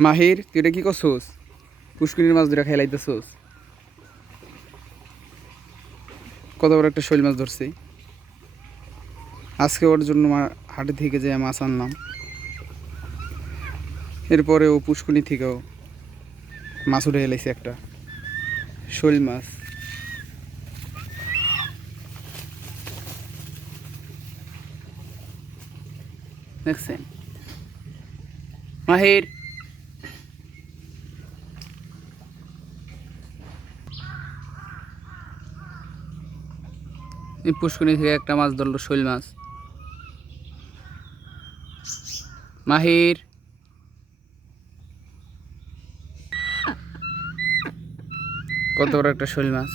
মাহির, তুই এটা কি করছোস? পুষ্কুনির মাছ ধরে খেলাইতেছোস? কত বড় একটা শৈল মাছ ধরছি। আজকে ওর জন্য হাটে থেকে যে মাছ আনলাম। এরপরে ও পুষ্কুনি থেকেও মাছ উঠে এলাইছে একটা শৈল মাছ। দেখছেন মাহির? এই পুষ্কুনি থেকে একটা মাছ ধরলো, শৈল মাছ। মাহির, কত বড় একটা শৈল মাছ।